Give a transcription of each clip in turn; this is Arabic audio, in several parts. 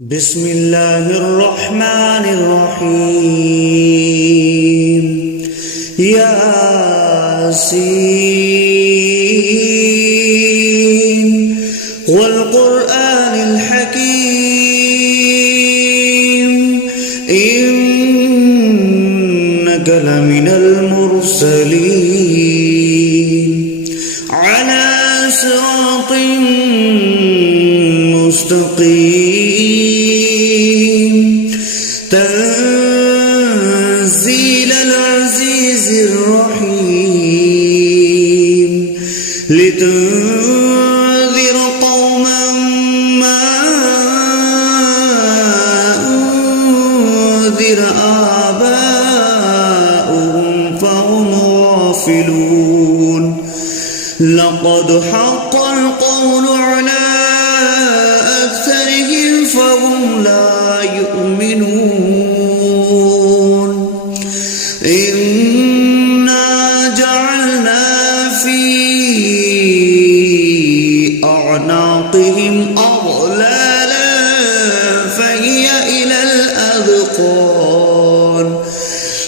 بسم الله الرحمن الرحيم ياسين والقرآن الحكيم إنك لمن المرسلين على صراط مستقيم تنزيل العزيز الرحيم لتنذر قوما ما أنذر آباؤهم فهم غافلون لقد حق القول على أكثرهم فهم لا يؤمنون إنا جعلنا في أعناقهم أغلالا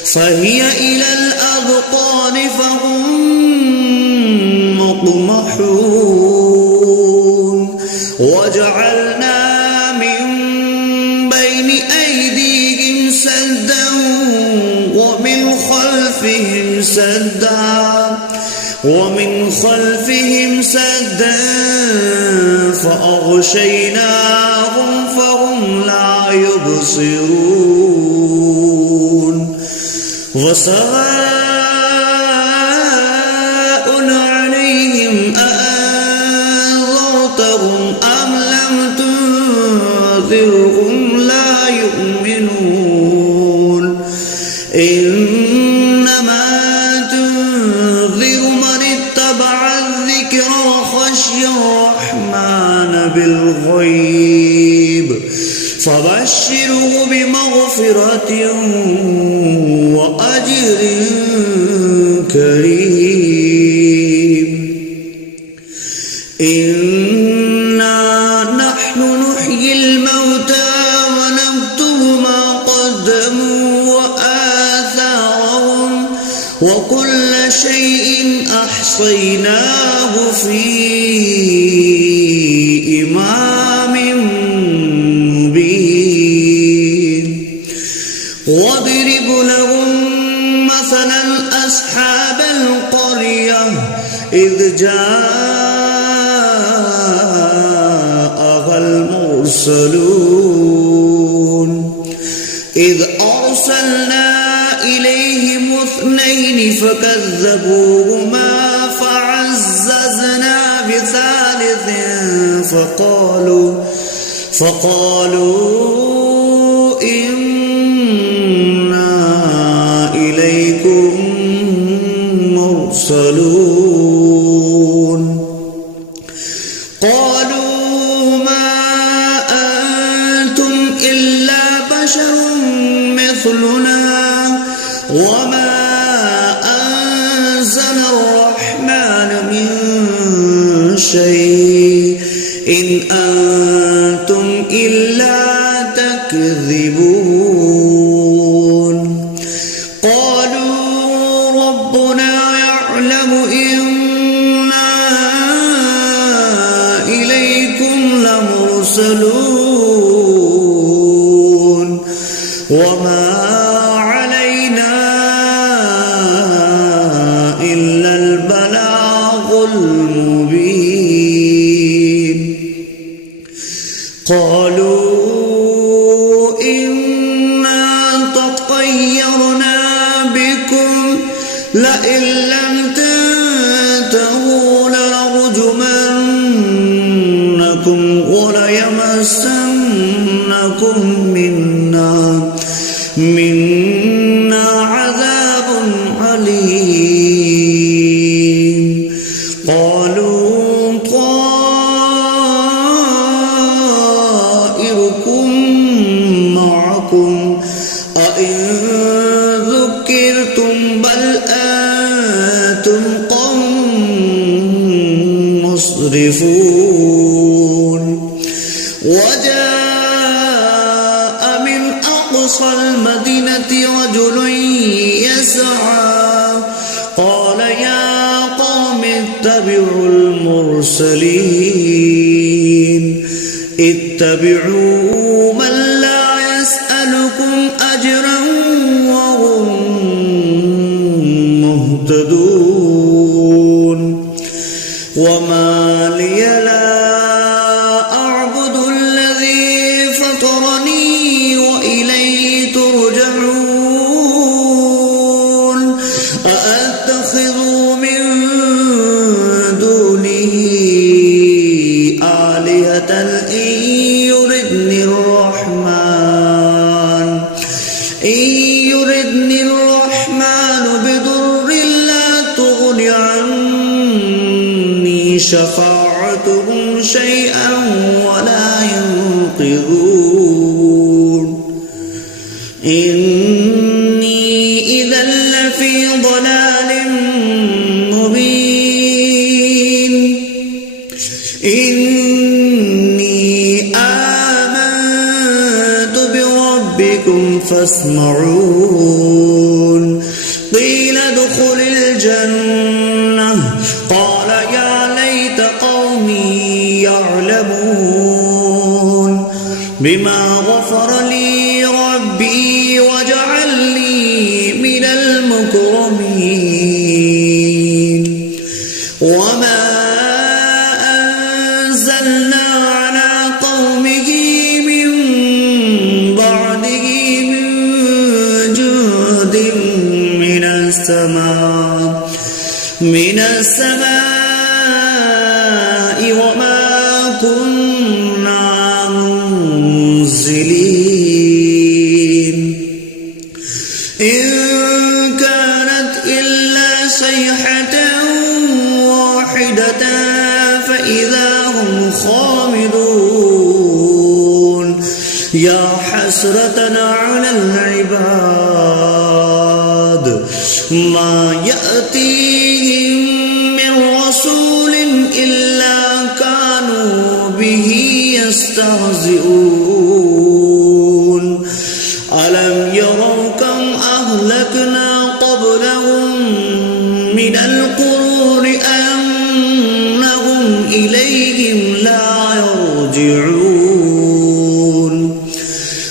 فهي إلى الأذقان فهم مقمحون وجعلنا من بين أيديهم سدا ومن خلفهم سدا فأغشيناهم فهم لا يبصرون وسواء عليهم أأنذرتهم أم لم تنذرهم لا يؤمنون إنما تنذر من اتبع الذكر وخشي الرحمن بالغيب فبشره بمغفرة وأجر كريم إنا نحن نحيي الموتى ونكتب ما قدموا وآثارهم وكل شيء أحصيناه في إمام مبين واضرب لهم مثلا أصحاب القرية إذ جاءها المرسلون إذ أرسلنا إليهم 2 فكذبوهما فعززنا بثالث فقالوا إنا إليكم مرسلون قالوا ما أنتم إلا بشر مثلنا وما أنزل الرحمن من شيء إن أنتم إلا تكذبون قالوا ربنا يعلم إنا إليكم لمرسلون وما علينا إلا البلاغ المبين قالوا إنا تطيرنا بكم لئن لم تنتهوا لنرجمنكم وليمسنكم منا عذاب عليم قالوا طائركم معكم أئن ذكرتم بل أنتم قوم مسرفون وجاء أقصى المدينة رجل يسعى قال يا قوم اتبعوا المرسلين اتبعوا من لا يسألكم أجرا وهم مهتدون وما لي لا أعبد الذي فطرني وإليه ترجعون أأتخذ من دونه آلهة إن يردني الرحمن بضر لا تغن عني شفاعتهم شيئا ولا ينقذون إني إذا لفي ضلال مبين إني آمنت بربكم فاسمعون قيل ادخل الجنة قال يا ليت قومي يعلمون بما غفر لي ربي وجعلني من المكرمين وما أنزلنا على قومه من بعده من جند من السماء وما كنا منزلين إن كانت إلا صيحة واحدة فإذا هم خامدون يا حسرة على العباد ما يأتيهم من رسول إلا كانوا به يستهزئون ألم يروا كم أهلكنا قبلهم من القرون أنهم إليهم لا يرجعون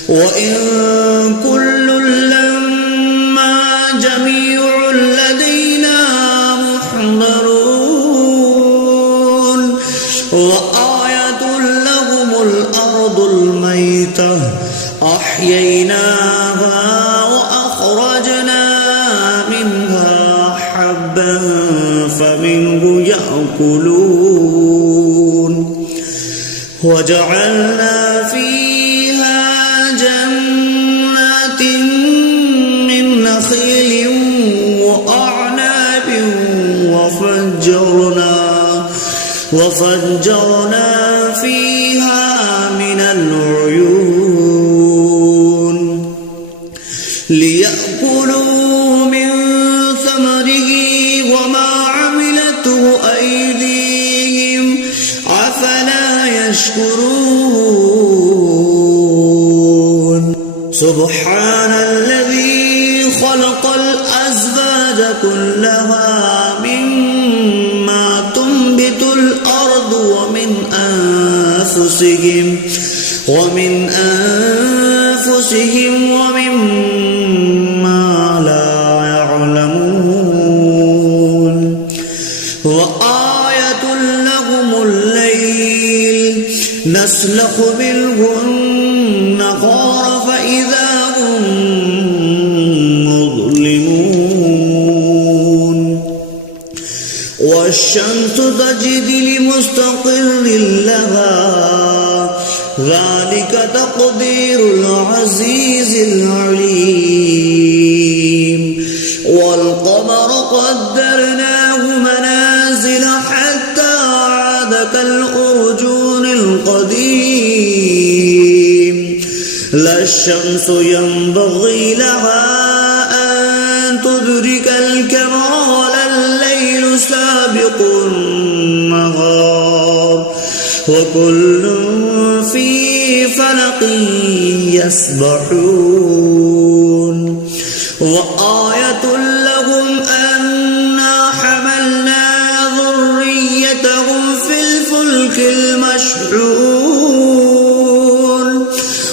وإن كل لما جميع لدينا محضرون وآية لهم الأرض الميتة أحييناها وأخرجنا منها حبا فمنه يأكلون وجعلنا فيها جنات من نخيل وأعناب وفجرنا فيها من العيون ليأكلوا من ثمره وما عملته أيديهم أفلا يشكرون سبحان الذي خلق الأزواج كلها مما تنبت الأرض ومن أنفسهم ومما لا يعلمون وآية لهم الليل نسلخ منه النهار فإذا هم مظلمون والشمس تجري لمستقر لها ذلك تقدير العزيز العليم والقمر قدرناه منازل حتى عاد كالأرجون القديم لا الشمس ينبغي لها أن تدرك الكمال الليل سابق النهار وكل في فلك فلق يسبحون وآية لهم أنا حملنا ذريتهم في الفلك المشحون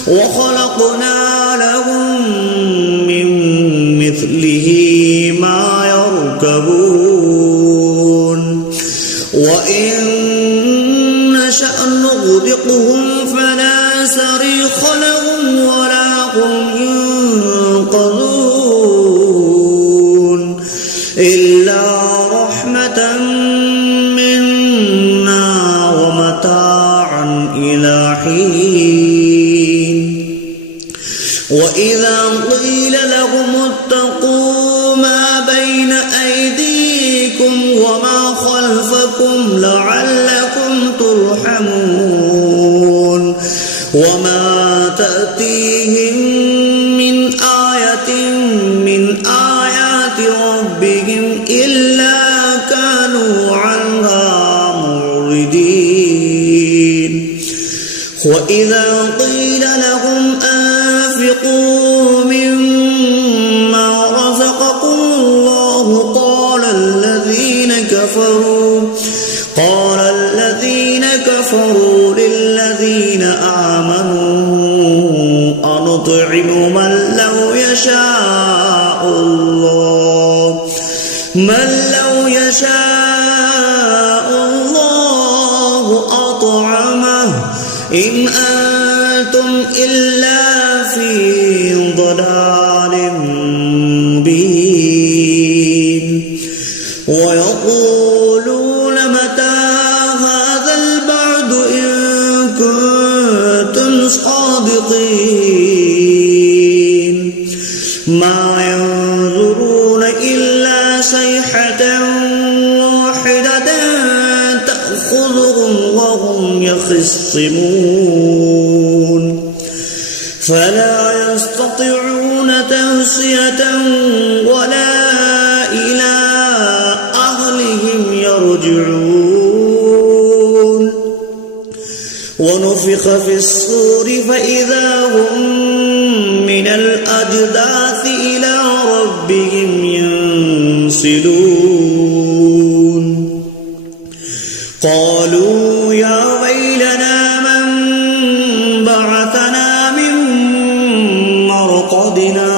وخلقنا لهم من مثله ما يركبون وإن نشأ نغرقهم فلا صريخ لهم ولا هم ينقذون إلا رحمة منا ومتاعا إلى حين وإذا قيل لهم اتقوا ما بين أيديكم وما خلفكم لعلكم ترحمون وما تأتيهم من آية من آيات ربهم إلا كانوا عنها معرضين وإذا قيل لهم أنفقوا مما رزقكم الله قال الذين كفروا للذين آمنوا أنطعم من لو يشاء الله أطعمه إن أنتم إلا في ضلال مبين ويقولون متى هذا البعد إن كنتم صادقين ما ينظرون إلا صيحة واحدة تأخذهم وهم يخصمون فلا يستطيعون توصية ولا إلى أهلهم يرجعون ونفخ في الصور فإذا هم من الأجداث إلى ربهم ينسلون قالوا يا ويلنا من بعثنا من مرقدنا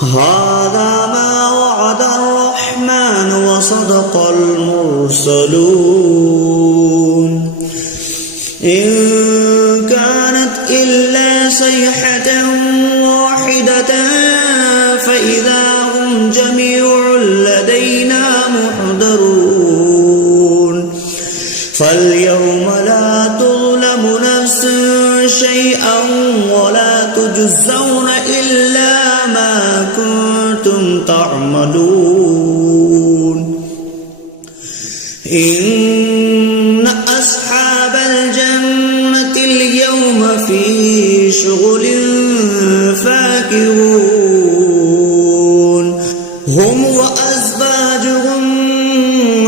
هذا ما وعد الرحمن وصدق المرسلون إن كانت إلا صيحة واحدة فإذا هم جميع لدينا محضرون فاليوم لا تظلم نفس شيئا ولا تجزون إلا ما كنتم تعملون إن أصحاب الجنة اليوم في شغل فاكهون هم وأزواجهم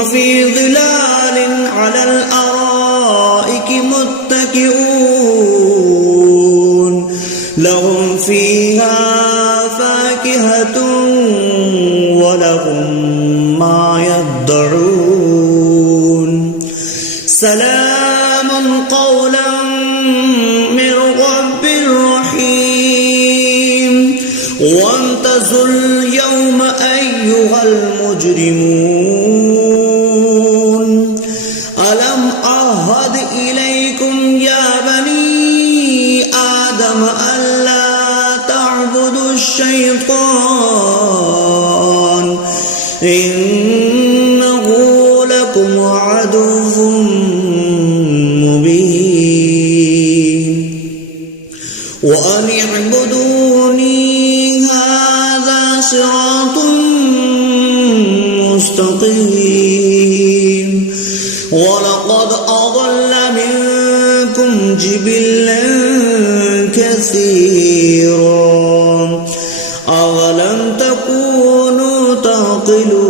في ظلال على الأرائك متكئون لهم فيها فاكهة ولهم ما يدعون سلام قولا من رب رحيم وانتظروا اليوم أيها المجرمون ألم أعهد إليكم يا بني آدم ألا تعبدوا الشيطان إنه لكم عدو مبين وأن اعبدوني هذا صراط مستقيم ولقد أضل منكم جبلا كثيرا أولم تكونوا تعقلون